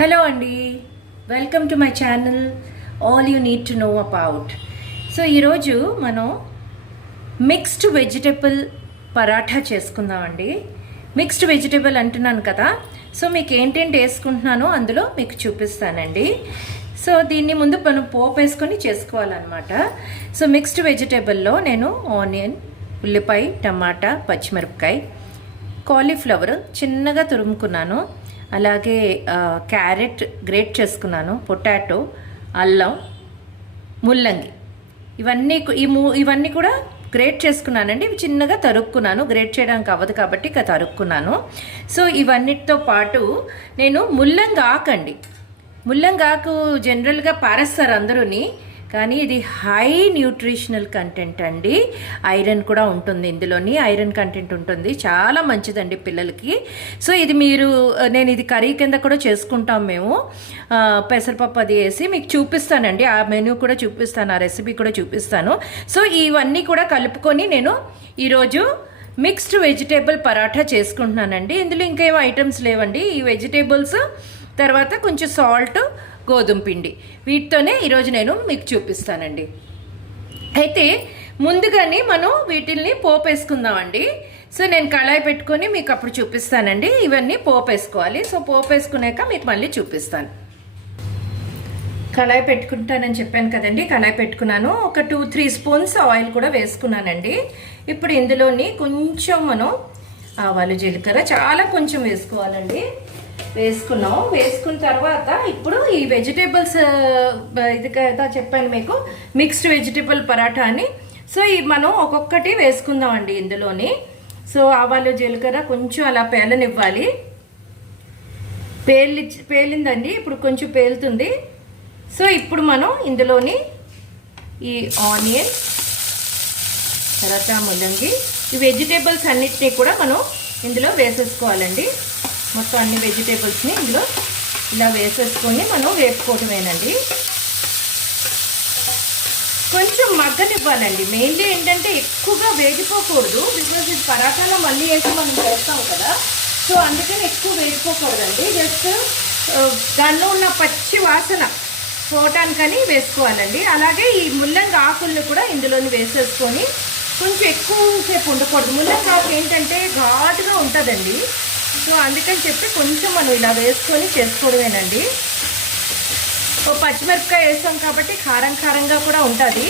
Hello అండి, welcome to my channel all you need to know about. So ఈరోజు మనం mixed vegetable paratha చేసుకుందామండి. Mixed vegetable అంటున్నాను కదా, సో మీకు ఏంటేంటి వేసుకుంటున్నానో అందులో మీకు చూపిస్తానండి. సో దీన్ని ముందు మనం పోపు వేసుకొని చేసుకోవాలన్నమాట. సో మిక్స్డ్ వెజిటబుల్లో నేను ఆనియన్, ఉల్లిపాయ, టమాటా, పచ్చిమిరపకాయ, కాలీఫ్లవర్ చిన్నగా తురుముకున్నాను, అలాగే క్యారెట్ గ్రేట్ చేసుకున్నాను, పొటాటో, అల్లం, ముల్లంగి ఇవన్నీ కూడా గ్రేట్ చేసుకున్నానండి. ఇవి చిన్నగా తరుక్కున్నాను, గ్రేట్ చేయడానికి అవ్వదు కాబట్టి ఇక తరుక్కున్నాను. సో ఇవన్నిటితో పాటు నేను ముల్లంగాకు జనరల్గా పారేస్తారు అందరూని, కానీ ఇది హై న్యూట్రిషనల్ కంటెంట్ అండి. ఐరన్ కూడా ఉంటుంది ఇందులోని, ఐరన్ కంటెంట్ ఉంటుంది, చాలా మంచిదండి పిల్లలకి. సో ఇది నేను ఇది కర్రీ కింద కూడా చేసుకుంటాం మేము, పెసరపప్పు అది వేసి మీకు చూపిస్తానండి. ఆ మెనూ కూడా చూపిస్తాను, ఆ రెసిపీ కూడా చూపిస్తాను. సో ఇవన్నీ కూడా కలుపుకొని నేను ఈరోజు మిక్స్డ్ వెజిటేబుల్ పరాఠా చేసుకుంటున్నానండి. ఇందులో ఇంకేం ఐటమ్స్ లేవండి, ఈ వెజిటేబుల్స్ తర్వాత కొంచెం సాల్ట్, గోధుమ పిండి, వీటితోనే ఈరోజు నేను మీకు చూపిస్తానండి. అయితే ముందుగానే మనం వీటిల్ని పోపు వేసుకుందామండి. సో నేను కళాయి పెట్టుకొని మీకు అప్పుడు చూపిస్తానండి. ఇవన్నీ పోపు వేసుకోవాలి. సో పోపు వేసుకున్నాక మీకు మళ్ళీ చూపిస్తాను. కళాయి పెట్టుకుంటానని చెప్పాను కదండి, కళాయి పెట్టుకున్నాను. ఒక 2-3 స్పూన్స్ ఆయిల్ కూడా వేసుకున్నానండి. ఇప్పుడు ఇందులోని కొంచెం మనం ఆవాలు, జీలకర్ర చాలా కొంచెం వేసుకోవాలండి. వేసుకున్న తర్వాత ఇప్పుడు ఈ వెజిటేబుల్స్, ఇది కదా చెప్పాను మీకు మిక్స్డ్ వెజిటేబుల్ పరాఠా అని. సో మనం ఒక్కొక్కటి వేసుకుందామండి ఇందులోని. సో ఆవాలు, జీలకర్ర కొంచెం అలా పేలనివ్వాలి. పేలిందండి, ఇప్పుడు కొంచెం పేలుతుంది. సో ఇప్పుడు మనం ఇందులోని ఈ ఆనియన్, తర్వాత ముల్లంగి, ఈ వెజిటేబుల్స్ అన్నిటినీ కూడా మనం ఇందులో వేసేసుకోవాలండి. మొత్తం అన్ని వెజిటేబుల్స్ని ఇందులో ఇలా వేసేసుకొని మనం వేపుకోవటమేనండి. కొంచెం మగ్గనివ్వాలండి. మెయిన్లీ ఏంటంటే ఎక్కువగా వేగిపోకూడదు, బికాజ్ ఇది పరాఠాలో మళ్ళీ వేసి మనం చేస్తాం కదా. సో అందుకని ఎక్కువ వేగిపోకూడదండి. జస్ట్ దానిలో ఉన్న పచ్చి వాసన పోవటానికని వేసుకోవాలండి. అలాగే ఈ ముల్లంగి ఆకులను కూడా ఇందులోని వేసేసుకొని కొంచెం ఎక్కువసేపు ఉండకూడదు. ముల్లంగి ఆకు ఏంటంటే ఘాటుగా ఉంటుందండి. సో అందుకని చెప్పి కొంచెం మనం ఇలా వేసుకొని చేసుకోవడమేనండి. పచ్చిమిరపకాయ వేస్తాం కాబట్టి కారంగా కూడా ఉంటుంది.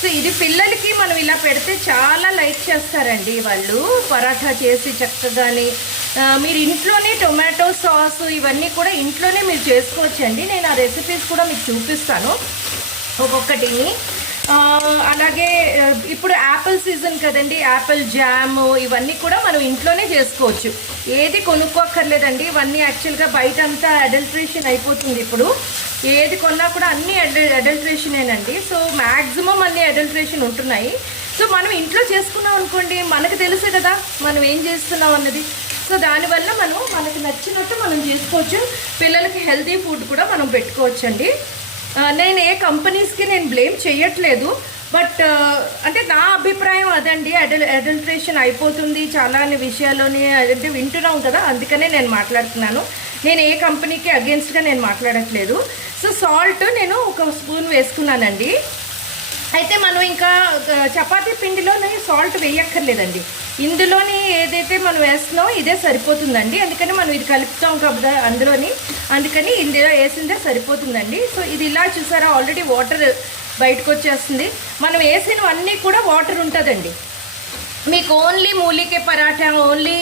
సో ఇది పిల్లలకి మనం ఇలా పెడితే చాలా లైక్ చేస్తారండి వాళ్ళు. పరాఠా చేసి చక్కగాని మీరు ఇంట్లోనే టొమాటో సాస్ ఇవన్నీ కూడా ఇంట్లోనే మీరు చేసుకోవచ్చండి. నేను ఆ రెసిపీస్ కూడా మీకు చూపిస్తాను ఒక్కొక్కటిని. అలాగే ఇప్పుడు యాపిల్ సీజన్ కదండి, యాపిల్ జామ్ ఇవన్నీ కూడా మనం ఇంట్లోనే చేసుకోవచ్చు, ఏది కొనుక్కోక్కర్లేదండి. ఇవన్నీ యాక్చువల్గా బయట అంతా అడల్ట్రేషన్ అయిపోతుంది. ఇప్పుడు ఏది కొన్నా కూడా అన్ని అడల్ట్రేషనేనండి. సో మ్యాక్సిమం అన్ని అడల్ట్రేషన్ ఉంటున్నాయి. సో మనం ఇంట్లో చేసుకున్నాం అనుకోండి, మనకు తెలుసు కదా మనం ఏం చేస్తున్నాం అన్నది. సో దానివల్ల మనకు నచ్చినట్టు మనం చేసుకోవచ్చు. పిల్లలకి హెల్తీ ఫుడ్ కూడా మనం పెట్టుకోవచ్చండి. నేను ఏ కంపెనీస్కి నేను బ్లేమ్ చేయట్లేదు, బట్ అంటే నా అభిప్రాయం అదండి. అడల్ట్రేషన్ అయిపోతుంది చాలా అనే విషయాల్లోనే అంటే వింటున్నాం కదా, అందుకనే నేను మాట్లాడుతున్నాను. నేను ఏ కంపెనీకి అగేన్స్ట్గా నేను మాట్లాడట్లేదు. సో సాల్ట్ నేను 1 స్పూన్ వేసుకున్నానండి. అయితే మనం ఇంకా చపాతీ పిండిలోనే సాల్ట్ వేయక్కర్లేదండి. ఇందులోని ఏదైతే మనం వేస్తున్నామో ఇదే సరిపోతుందండి. అందుకని మనం ఇది కలుపుతాం కదా అందుకని ఇందులో వేసిందే సరిపోతుందండి. సో ఇది ఇలా చూసారా, ఆల్రెడీ వాటర్ బయటకు వచ్చేస్తుంది. మనం వేసినవన్నీ కూడా వాటర్ ఉంటుందండి. మీకు ఓన్లీ మూలికే పరాఠా, ఓన్లీ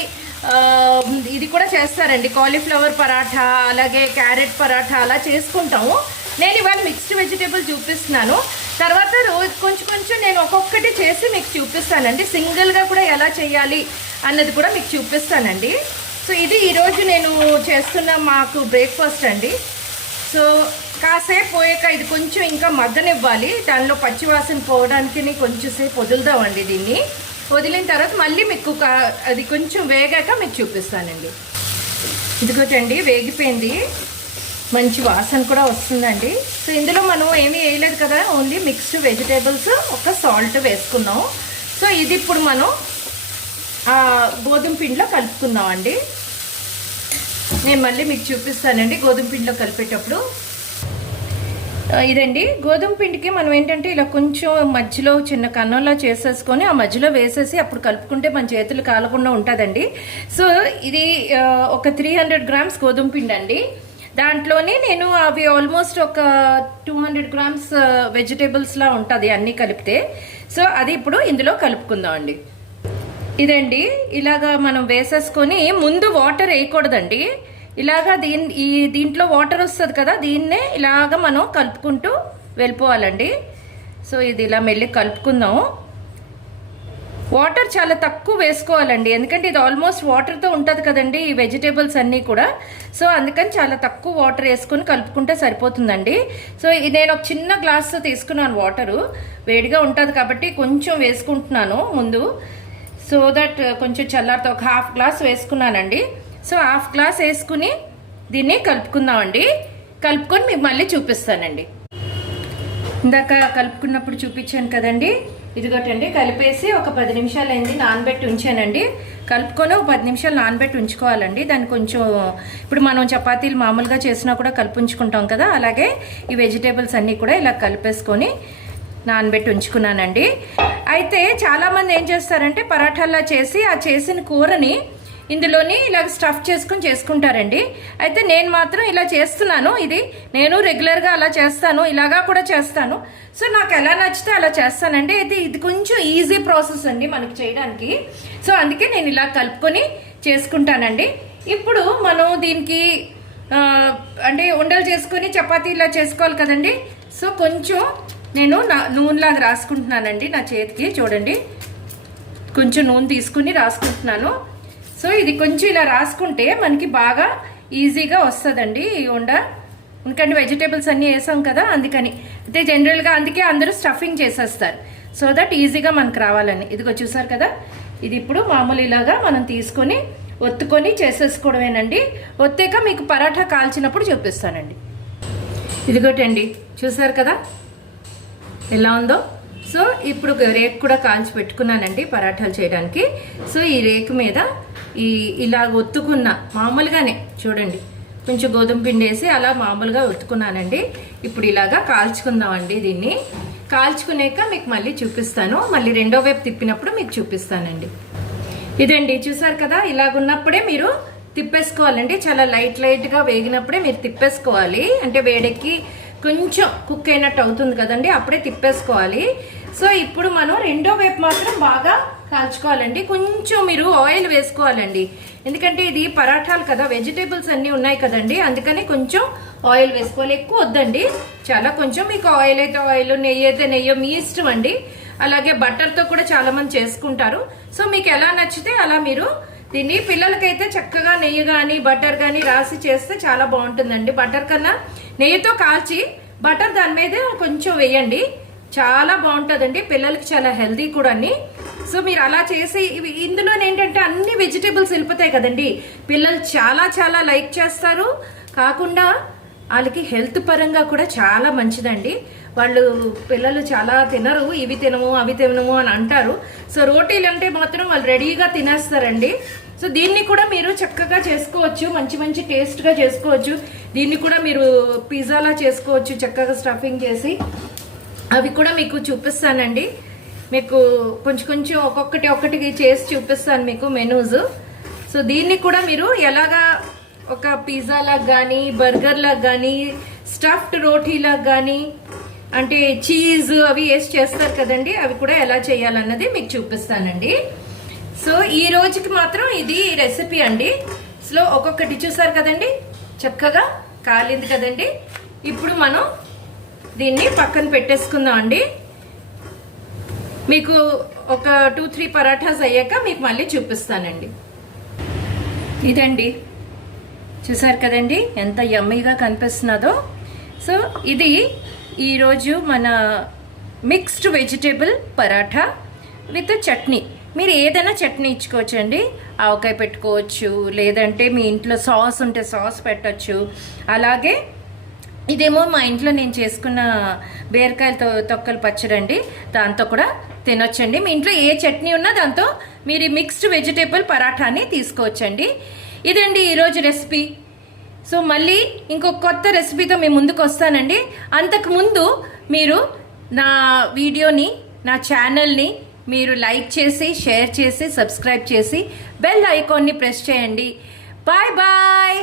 ఇది కూడా చేస్తారండి, కాలీఫ్లవర్ పరాఠా, అలాగే క్యారెట్ పరాఠా అలా చేసుకుంటాము. నేను ఇవాళ మిక్స్డ్ వెజిటేబుల్ చూపిస్తున్నాను. తర్వాత రోజు కొంచెం నేను ఒక్కొక్కటి చేసి మీకు చూపిస్తానండి. సింగిల్గా కూడా ఎలా చేయాలి అన్నది కూడా మీకు చూపిస్తానండి. సో ఇది ఈరోజు నేను చేస్తున్న మాకు బ్రేక్ఫాస్ట్ అండి. సో కాసేపు పోయాక ఇది కొంచెం ఇంకా మగ్గనివ్వాలి, దానిలో పచ్చివాసన పోవడానికి కొంచెంసేపు వదులుదామండి. దీన్ని వదిలిన తర్వాత మళ్ళీ మీకు అది కొంచెం వేగాక మీకు చూపిస్తానండి. ఇదిగోటండి వేగిపోయింది, మంచి వాసన కూడా వస్తుందండి. సో ఇందులో మనం ఏమీ వేయలేదు కదా, ఓన్లీ మిక్స్డ్ వెజిటేబుల్స్, ఒక సాల్ట్ వేసుకున్నాం. సో ఇది ఇప్పుడు మనం గోధుమ పిండిలో కలుపుకుందామండి. నేను మళ్ళీ మీకు చూపిస్తానండి గోధుమ పిండిలో కలిపేటప్పుడు. ఇదండి గోధుమ పిండికి మనం ఏంటంటే ఇలా కొంచెం మధ్యలో చిన్న కన్నంలా చేసేసుకొని ఆ మధ్యలో వేసేసి అప్పుడు కలుపుకుంటే మన చేతులు కాలకుండా ఉంటుందండి. సో ఇది ఒక 300 గ్రామ్స్ గోధుమ పిండి అండి. దాంట్లోనే నేను అవి ఆల్మోస్ట్ ఒక 200 గ్రామ్స్ వెజిటేబుల్స్లా ఉంటుంది అన్నీ కలిపితే. సో అది ఇప్పుడు ఇందులో కలుపుకుందాం అండి. ఇదండి ఇలాగా మనం వేసేసుకొని ముందు వాటర్ వేయకూడదండి. ఇలాగా దీంట్లో వాటర్ వస్తుంది కదా, దీన్నే ఇలాగా మనం కలుపుకుంటూ వెళ్ళిపోవాలండి. సో ఇది ఇలా మెల్లి కలుపుకుందాం. వాటర్ చాలా తక్కువ వేసుకోవాలండి, ఎందుకంటే ఇది ఆల్మోస్ట్ వాటర్తో ఉంటుంది కదండి ఈ వెజిటేబుల్స్ అన్నీ కూడా. సో అందుకని చాలా తక్కువ వాటర్ వేసుకొని కలుపుకుంటే సరిపోతుందండి. సో నేను ఒక చిన్న గ్లాస్ తీసుకున్నాను వాటరు, వేడిగా ఉంటుంది కాబట్టి కొంచెం వేసుకుంటున్నాను ముందు, సో దట్ కొంచెం చల్లారితో ఒక హాఫ్ గ్లాస్ వేసుకున్నానండి. సో హాఫ్ గ్లాస్ వేసుకుని దీన్ని కలుపుకుందామండి. కలుపుకొని మీకు మళ్ళీ చూపిస్తానండి. ఇందాక కలుపుకున్నప్పుడు చూపించాను కదండి, ఇదిగోటండి కలిపేసి ఒక 10 నిమిషాలు అయింది నానబెట్టి ఉంచానండి. కలుపుకొని ఒక 10 నిమిషాలు నానబెట్టి ఉంచుకోవాలండి. దాన్ని కొంచెం ఇప్పుడు మనం చపాతీలు మామూలుగా చేసినా కూడా కలిపి ఉంచుకుంటాం కదా, అలాగే ఈ వెజిటేబుల్స్ అన్నీ కూడా ఇలా కలిపేసుకొని నానబెట్టి ఉంచుకున్నానండి. అయితే చాలామంది ఏం చేస్తారంటే పరాఠాలా చేసి ఆ చేసిన కూరని ఇందులోని ఇలా స్టఫ్ చేసుకుని చేసుకుంటారండి. అయితే నేను మాత్రం ఇలా చేస్తున్నాను. ఇది నేను రెగ్యులర్గా అలా చేస్తాను, ఇలాగా కూడా చేస్తాను. సో నాకు ఎలా నచ్చితే అలా చేస్తానండి. అయితే ఇది కొంచెం ఈజీ ప్రాసెస్ అండి మనకి చేయడానికి. సో అందుకే నేను ఇలా కలుపుకొని చేసుకుంటానండి. ఇప్పుడు మనం దీనికి అంటే ఉండలు చేసుకొని చపాతీలా చేసుకోవాలి కదండి. సో కొంచెం నేను నూనెలాగా రాసుకుంటున్నానండి నా చేతికి. చూడండి కొంచెం నూనె తీసుకుని రాసుకుంటున్నాను. సో ఇది కొంచెం ఇలా రాసుకుంటే మనకి బాగా ఈజీగా వస్తుందండి ఈ ఉండ, ఎందుకంటే వెజిటేబుల్స్ అన్నీ వేసాం కదా అందుకని. అయితే జనరల్గా అందుకే అందరూ స్టఫింగ్ చేసేస్తారు, సో దట్ ఈజీగా మనకు రావాలని. ఇదిగో చూసారు కదా, ఇది ఇప్పుడు మామూలు ఇలాగా మనం తీసుకొని ఒత్తుకొని చేసేసుకోవడమేనండి. ఒత్తాక మీకు పరాఠా కాల్చినప్పుడు చూపిస్తానండి. ఇదిగోటండి చూసారు కదా ఎలా ఉందో. సో ఇప్పుడు రేకు కూడా కాల్చి పెట్టుకున్నానండి పరాఠాలు చేయడానికి. సో ఈ రేకు మీద ఇలా ఒత్తుకున్న మామూలుగానే చూడండి కొంచెం గోధుమ పిండి వేసి అలా మామూలుగా ఒత్తుకున్నానండి. ఇప్పుడు ఇలాగా కాల్చుకుందామండి. దీన్ని కాల్చుకునేక మీకు మళ్ళీ చూపిస్తాను, మళ్ళీ రెండో వైపు తిప్పినప్పుడు మీకు చూపిస్తానండి. ఇదండి చూసారు కదా, ఇలాగున్నప్పుడే మీరు తిప్పేసుకోవాలండి. చాలా లైట్గా వేగినప్పుడే మీరు తిప్పేసుకోవాలి, అంటే వేడెక్కి కొంచెం కుక్ అయినట్టు అవుతుంది కదండి, అప్పుడే తిప్పేసుకోవాలి. సో ఇప్పుడు మనం రెండో వైపు మాత్రం బాగా కాల్చుకోవాలండి. కొంచెం మీరు ఆయిల్ వేసుకోవాలండి, ఎందుకంటే ఇది పరాఠాలు కదా, వెజిటేబుల్స్ అన్నీ ఉన్నాయి కదండి, అందుకని కొంచెం ఆయిల్ వేసుకోవాలి. ఎక్కువ వద్దండి, చాలా కొంచెం. మీకు ఆయిల్ అయితే ఆయిల్, నెయ్యి అయితే నెయ్యి, మీ ఇష్టం అండి. అలాగే బటర్తో కూడా చాలా మంది చేసుకుంటారు. సో మీకు ఎలా నచ్చితే అలా మీరు దీన్ని, పిల్లలకైతే చక్కగా నెయ్యి కానీ బటర్ కానీ రాసి చేస్తే చాలా బాగుంటుందండి. బటర్ కన్నా నెయ్యితో కాల్చి బటర్ దాని మీద కొంచెం వేయండి, చాలా బాగుంటుందండి. పిల్లలకి చాలా హెల్దీ కూడా. సో మీరు అలా చేసి ఇందులో ఏంటంటే అన్ని వెజిటేబుల్స్ వెళ్ళిపోతాయి కదండి, పిల్లలు చాలా లైక్ చేస్తారు. కాకుండా వాళ్ళకి హెల్త్ పరంగా కూడా చాలా మంచిదండి. పిల్లలు చాలా తినరు, ఇవి తినము అవి తినము అని అంటారు. సో రోటీలు అంటే మాత్రం వాళ్ళు రెడీగా తినేస్తారండి. సో దీన్ని కూడా మీరు చక్కగా చేసుకోవచ్చు, మంచి టేస్ట్గా చేసుకోవచ్చు. దీన్ని కూడా మీరు పిజ్జాలా చేసుకోవచ్చు చక్కగా స్టఫింగ్ చేసి. అవి కూడా మీకు చూపిస్తానండి, మీకు కొంచెం ఒక్కొక్కటి చేసి చూపిస్తాను మీకు మెనూస్. సో దీన్ని కూడా మీరు ఎలాగా ఒక పిజ్జా లాగా కానీ బర్గర్ లాగా కానీ స్టఫ్డ్ రోటీ లాగా కానీ అంటే చీజ్ అవి వేసి చేస్తారు కదండి, అవి కూడా ఎలా చేయాలన్నది మీకు చూపిస్తానండి. సో ఈ రోజుకి మాత్రం ఇది రెసిపీ అండి. సో ఒక్కొక్కటి చూసారు కదండి, చక్కగా కాలింది కదండి. ఇప్పుడు మనం దీన్ని పక్కన పెట్టేసుకుందాం అండి. మీకు ఒక 2-3 పరాఠాస్ అయ్యాక మీకు మళ్ళీ చూపిస్తానండి. ఇదండి చూసారు కదండి ఎంత యమ్మీగా కనిపిస్తున్నదో. సో ఇది ఈరోజు మన mixed vegetable paratha with chutney. మీరు ఏదైనా చట్నీ ఇచ్చుకోవచ్చండి, ఆవకాయ పెట్టుకోవచ్చు, లేదంటే మీ ఇంట్లో సాస్ ఉంటే సాస్ పెట్టచ్చు. అలాగే ఇదేమో మా ఇంట్లో నేను చేసుకున్న బీరకాయలతో తొక్కలు పచ్చడండి, దాంతో కూడా తినొచ్చండి. మీ ఇంట్లో ఏ చట్నీ ఉన్నా దాంతో మీరు మిక్స్డ్ వెజిటేబుల్ పరాఠాని తీసుకోవచ్చండి. ఇదండి ఈరోజు రెసిపీ. సో మళ్ళీ ఇంకొక కొత్త రెసిపీతో మీ ముందుకు వస్తానండి. అంతకుముందు మీరు నా వీడియోని, నా ఛానల్ని మీరు లైక్ చేసి, షేర్ చేసి, సబ్స్క్రైబ్ చేసి బెల్ ఐకాన్ని ప్రెస్ చేయండి. Bye bye.